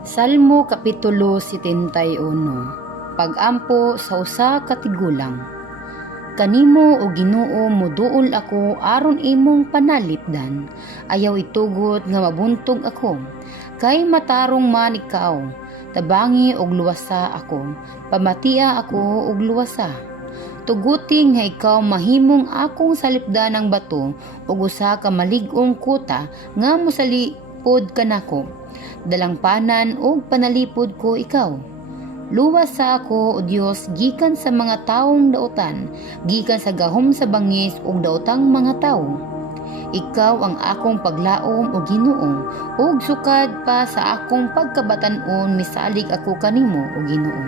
Salmo Kapitulo 71. Pag-ampo sa usa ka tigulang. Kanimo o Ginoo moduol ako aron imong panalipdan. Ayaw itugot nga mabuntog ako. Kay matarong man ikaw, tabangi og luwasa ako. Pamatia ako og luwasa. Tuguti nga ikaw mahimong akong salipdan ng bato ug usa ka malig-ong kuta nga mosalipod kanako. Dalangpanan ug panalipod ko ikaw. Luwas sa ako, O Dios, gikan sa mga taong dautan, gikan sa gahom sa bangis ug daotang mga tawo. Ikaw ang akong paglaom o Ginoo, ug sukad pa sa akong pagkabatan-on misalig ako kanimo o Ginoo.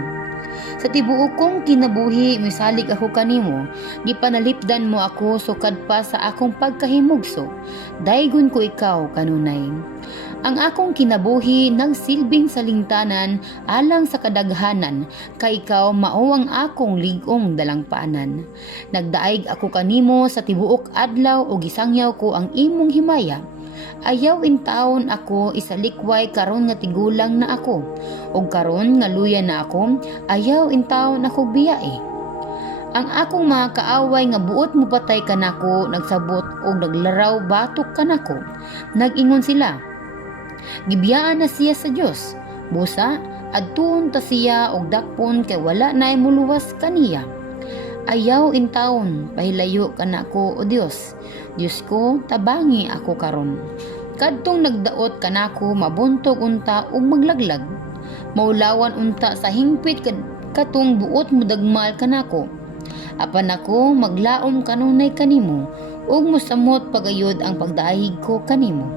Sa tibuok kong kinabuhi misalig ako kanimo, gipanalipdan mo ako sukad pa sa akong pagkahimugso. Daygon ko ikaw kanunay. Ang akong kinabuhi nagsilbing salingtanan alang sa kadaghanan, kay ikaw mao ang akong lig-ong dalangpanan. Nagdaig ako kanimo sa tibuok adlaw o gisangyaw ko ang imong himaya. Ayaw in taon ako isalikway karon nga tigulang na ako, ug karon nga luya na ako, ayaw in taon ako biyae. Ang akong mga kaaway nga buot mo patay kanako, nagsabot og naglaraw batok kanako. Nag-ingon sila, gibiyaan na siya sa Dios. Busa, adtuon ta siya og dakpon kay wala nay muluwas kaniya. Ayaw in taon, pahilayo kanako o Dios. Dios ko, tabangi ako karon. Kadtong nagdaot kanako, mabuntog unta ug maglaglag. Maulawan unta sa hingpit katong buot mo dagmal kanako. Apan ako maglaom kanunay kanimo, ug mosamot pagayod ang pagdaahig ko kanimo.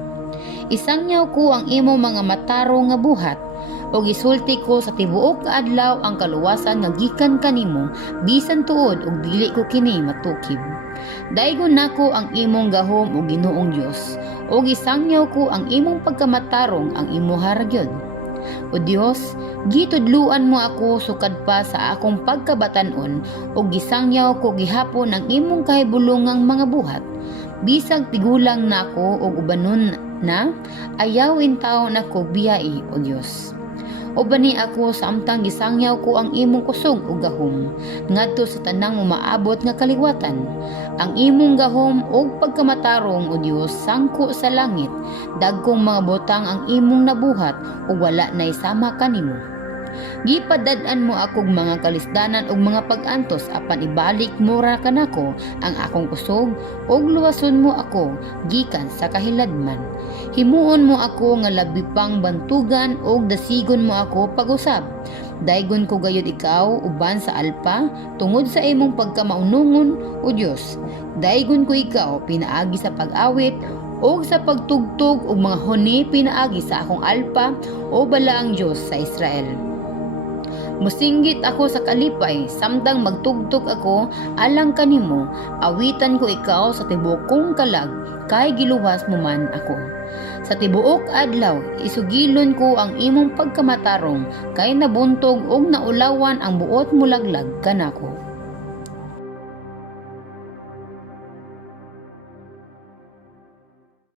Isangyaw ko ang imo mga mataro nga buhat, o gisulti ko sa tibuok adlaw ang kaluwasan nga gikan kanimo, bisan tuod ug dili ko kini matukib. Daygon nako ang imong gahom o Ginoong Dios, o gisangyaw ko ang imong pagkamatarong ang imo haragyod. O Dios, gitudluan mo ako sukad pa sa akong pagkabatan-on, o gisangyaw ko gihapon ang imong kahibulungang mga buhat. Bisag tigulang nako og ubanon na, ayaw in taon ako biyai o Dios. Ubani ako samtang gisangyaw ko ang imong kusog o gahom, ngadto sa tanang umaabot nga kaliwatan. Ang imong gahom og pagkamatarong o Dios sangko sa langit, dagkong mga butang ang imong nabuhat ug wala nay sama kanimo. Gipadad-an mo akog mga kalisdanan ug mga pag-antos, apan ibalik mo ra kanako ang akong kusog ug luwason mo ako gikan sa kahiladman. Himuon mo ako nga labi pang bantugan ug dasigon mo ako pag-usab. Daygon ko gayud ikaw uban sa alpa tungod sa imong pagkamaunungon o Dios. Daygon ko ikaw pinaagi sa pag-awit o sa pagtugtog ug mga huni pinaagi sa akong alpa o balaang Dios sa Israel. Musinggit ako sa kalipay, samtang magtugtog ako alang kanimo, awitan ko ikaw sa tibuok kong kalag, kay giluwas mo man ako. Sa tibuok adlaw, isugilon ko ang imong pagkamatarong, kay nabuntog og naulawan ang buot mulaglag kanako.